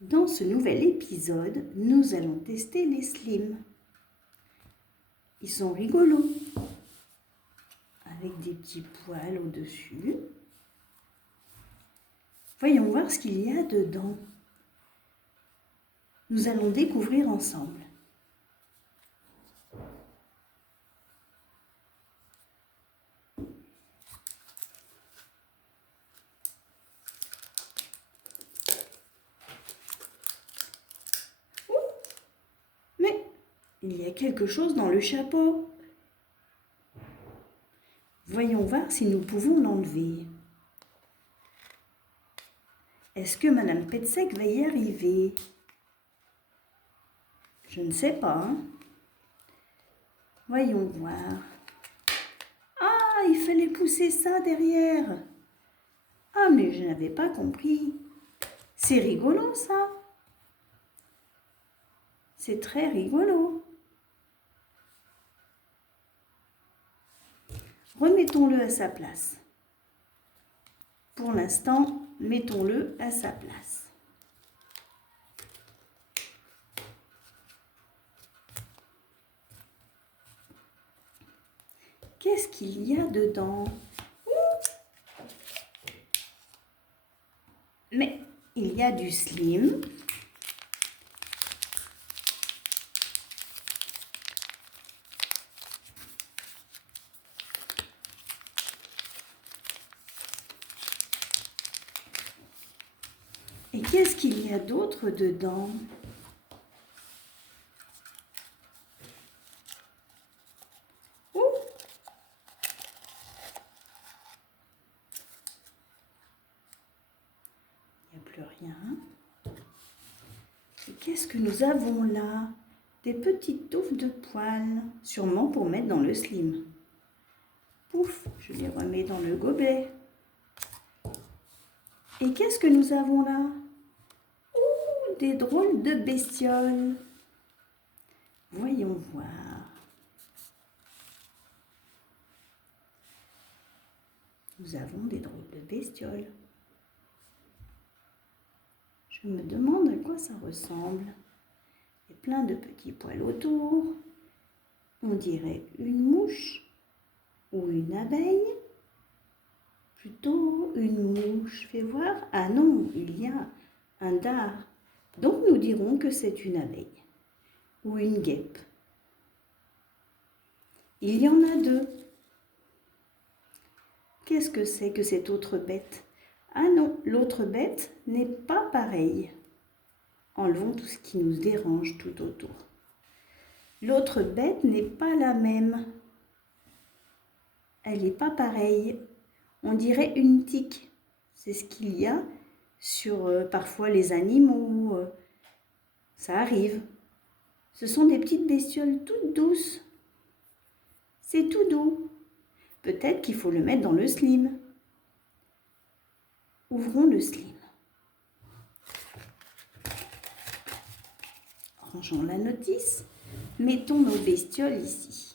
Dans ce nouvel épisode, nous allons tester les slims. Ils sont rigolos, avec des petits poils au-dessus. Voyons voir ce qu'il y a dedans. Nous allons découvrir ensemble. Mais il y a quelque chose dans le chapeau. Voyons voir si nous pouvons l'enlever. Est-ce que Madame Petsec va y arriver? Je ne sais pas. Voyons voir. Ah, il fallait pousser ça derrière. Ah, mais je n'avais pas compris. C'est rigolo, ça. C'est très rigolo. Remettons-le à sa place. Pour l'instant, mettons-le à sa place. Qu'est-ce qu'il y a dedans? Mais il y a du slim. Et qu'est-ce qu'il y a d'autre dedans? Il n'y a plus rien. Et qu'est-ce que nous avons là? Des petites touffes de poils, sûrement pour mettre dans le slim. Pouf, je les remets dans le gobelet. Et qu'est-ce que nous avons là? Ouh, des drôles de bestioles. Voyons voir. Nous avons des drôles de bestioles. Je me demande à quoi ça ressemble. Il y a plein de petits poils autour. On dirait une mouche ou une abeille. Plutôt une mouche. Fais voir. Ah non, il y a un dard. Donc nous dirons que c'est une abeille ou une guêpe. Il y en a deux. Qu'est-ce que c'est que cette autre bête? Ah non, l'autre bête n'est pas pareille. Enlevons tout ce qui nous dérange tout autour. L'autre bête n'est pas la même. Elle n'est pas pareille. On dirait une tique. C'est ce qu'il y a sur parfois les animaux. Ça arrive. Ce sont des petites bestioles toutes douces. C'est tout doux. Peut-être qu'il faut le mettre dans le slim. Ouvrons le slim. Rangeons la notice. Mettons nos bestioles ici.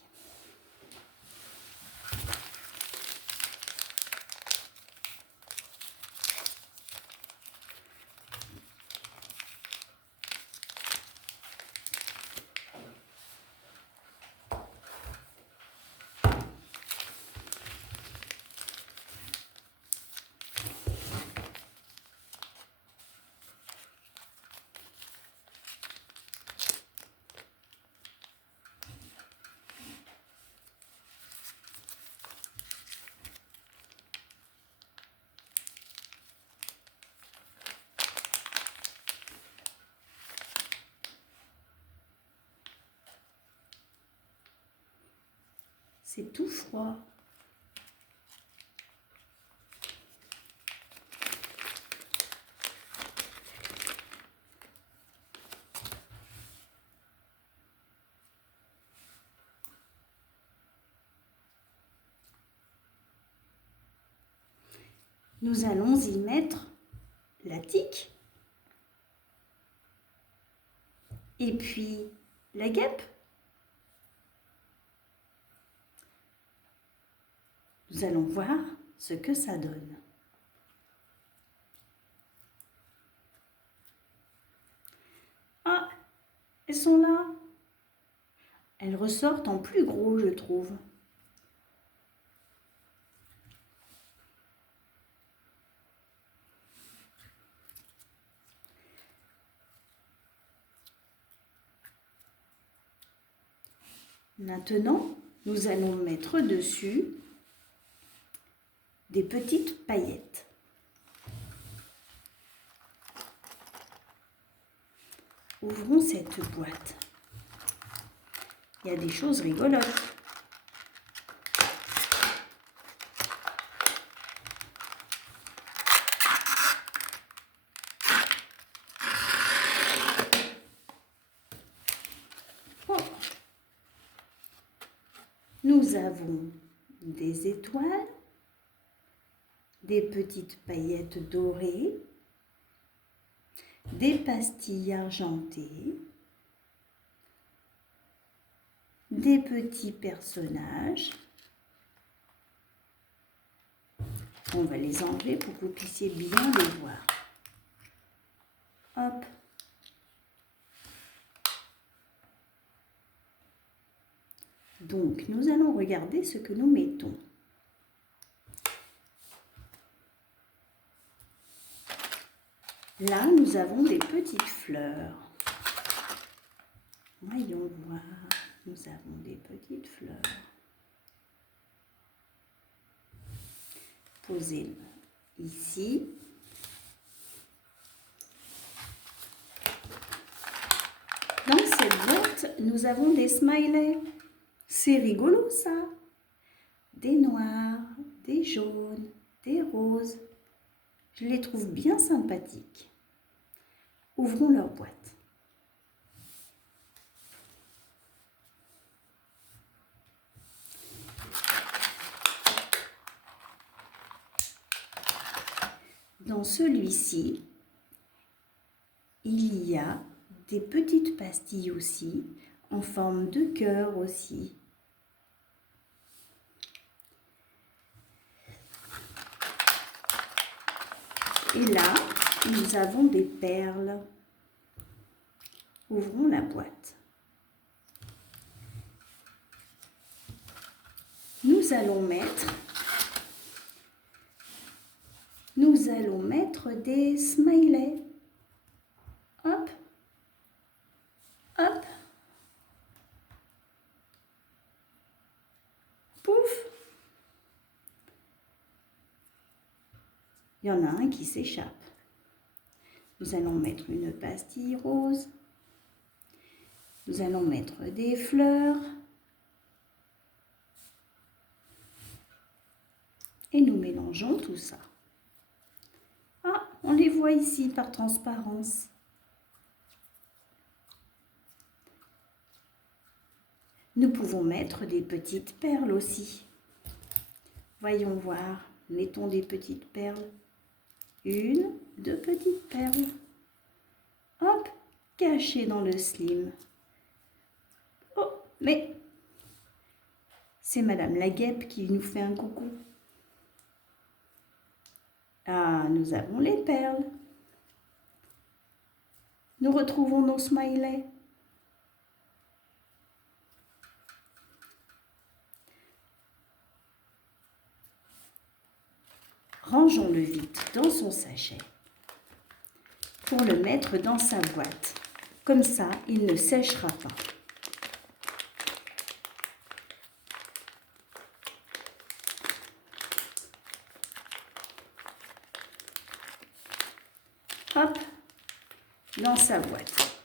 C'est tout froid. Nous allons y mettre la tique et puis la guêpe. Nous allons voir ce que ça donne. Elles sont là. Elles ressortent en plus gros, je trouve. Maintenant, nous allons mettre dessus des petites paillettes. Ouvrons cette boîte. Il y a des choses rigolotes. Oh. Nous avons des étoiles, des petites paillettes dorées, des pastilles argentées, des petits personnages. On va les enlever pour que vous puissiez bien les voir. Hop. Donc, nous allons regarder ce que nous mettons. Là, nous avons des petites fleurs. Voyons voir. Nous avons des petites fleurs. Posez ici. Dans cette boîte, nous avons des smileys. C'est rigolo ça. Des noirs, des jaunes, des roses. Je les trouve bien sympathiques. Ouvrons leur boîte. Dans celui-ci, il y a des petites pastilles aussi, en forme de cœur aussi. Et là, nous avons des perles. Ouvrons la boîte. Nous allons mettre des smileys. Hop, hop, pouf. Il y en a un qui s'échappe. Nous allons mettre une pastille rose. Nous allons mettre des fleurs. Et nous mélangeons tout ça. Ah, on les voit ici par transparence. Nous pouvons mettre des petites perles aussi. Voyons voir. Mettons des petites perles. Une, deux petites perles. Hop, cachées dans le slim. Oh, mais c'est Madame la Guêpe qui nous fait un coucou. Ah, nous avons les perles. Nous retrouvons nos smileys. Rangeons-le vite dans son sachet pour le mettre dans sa boîte. Comme ça, il ne séchera pas. Hop, dans sa boîte.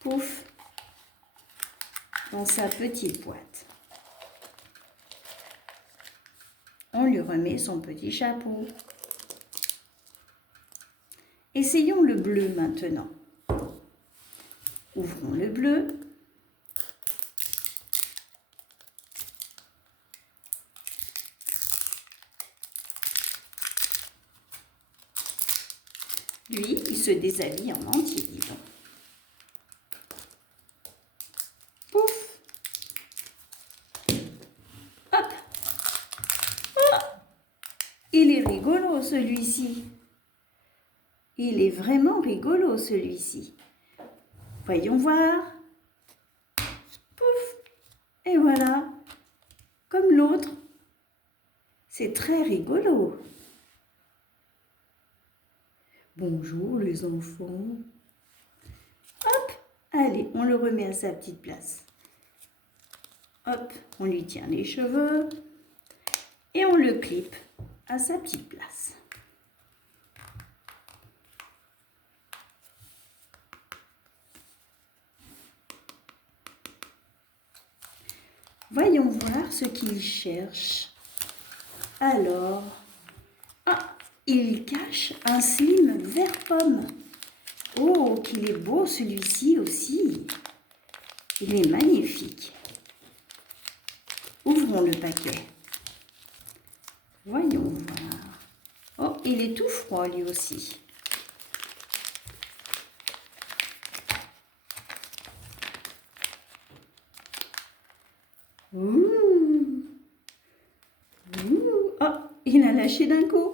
Pouf, dans sa petite boîte. On lui remet son petit chapeau. Essayons le bleu maintenant. Ouvrons le bleu. Lui, il se déshabille en entier, dis donc. Pouf. Hop. Oh, il est rigolo celui-ci. Il est vraiment rigolo celui-ci. Voyons voir. Pouf! Et voilà, comme l'autre. C'est très rigolo. Bonjour les enfants. Hop, allez, on le remet à sa petite place. Hop, on lui tient les cheveux et on le clip à sa petite place. Voyons voir ce qu'il cherche. Alors, ah, il cache un slim vert pomme. Oh, qu'il est beau celui-ci aussi. Il est magnifique. Ouvrons le paquet. Voyons voir. Oh, il est tout froid lui aussi. Ouh. Ouh. Oh, il a lâché d'un coup.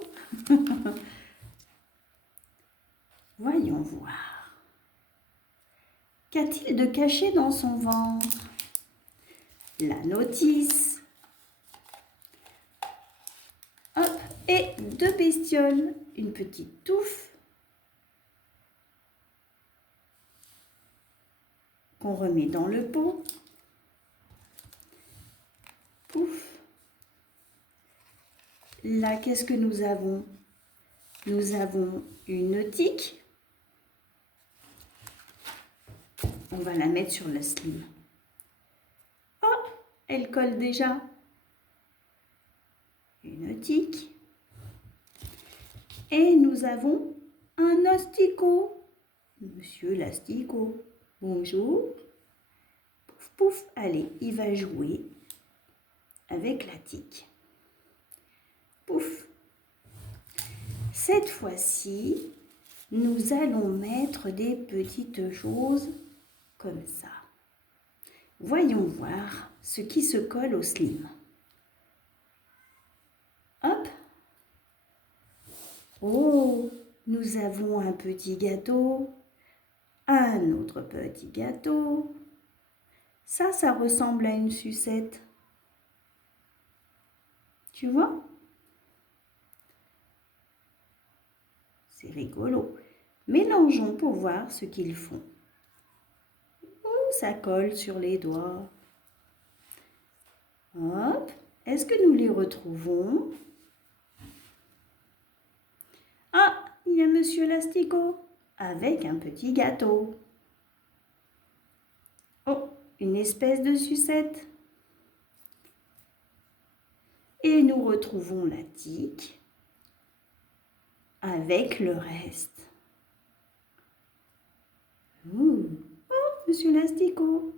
Voyons voir. Qu'a-t-il de caché dans son ventre? La notice. Hop, et deux bestioles. Une petite touffe qu'on remet dans le pot. Pouf. Là, qu'est-ce que nous avons? Nous avons une tique. On va la mettre sur la slim. Oh, elle colle déjà. Une tique. Et nous avons un asticot. Monsieur l'asticot, bonjour. Pouf, pouf, allez, il va jouer avec la tique. Pouf. Cette fois-ci, nous allons mettre des petites choses comme ça. Voyons voir ce qui se colle au slim. Hop. Oh, nous avons un petit gâteau, un autre petit gâteau. Ça ressemble à une sucette. Tu vois? C'est rigolo. Mélangeons pour voir ce qu'ils font. Oh, ça colle sur les doigts. Hop, est-ce que nous les retrouvons? Ah, il y a Monsieur l'asticot avec un petit gâteau. Oh, une espèce de sucette. Et nous retrouvons la tique avec le reste. Oh, Monsieur l'asticot.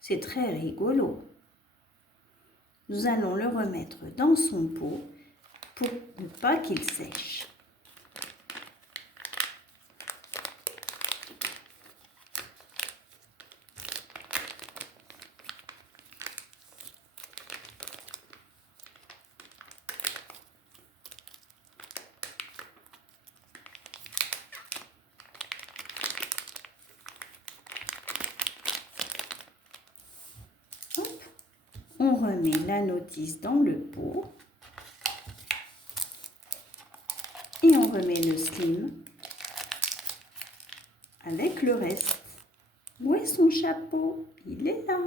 C'est très rigolo. Nous allons le remettre dans son pot pour ne pas qu'il sèche. On remet la notice dans le pot et on remet le slim avec le reste. Où est son chapeau? Il est là.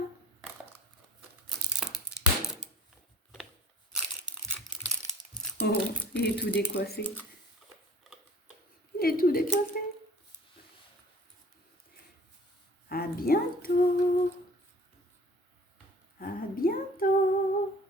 Oh, il est tout décoiffé. Il est tout décoiffé. À bientôt. À bientôt.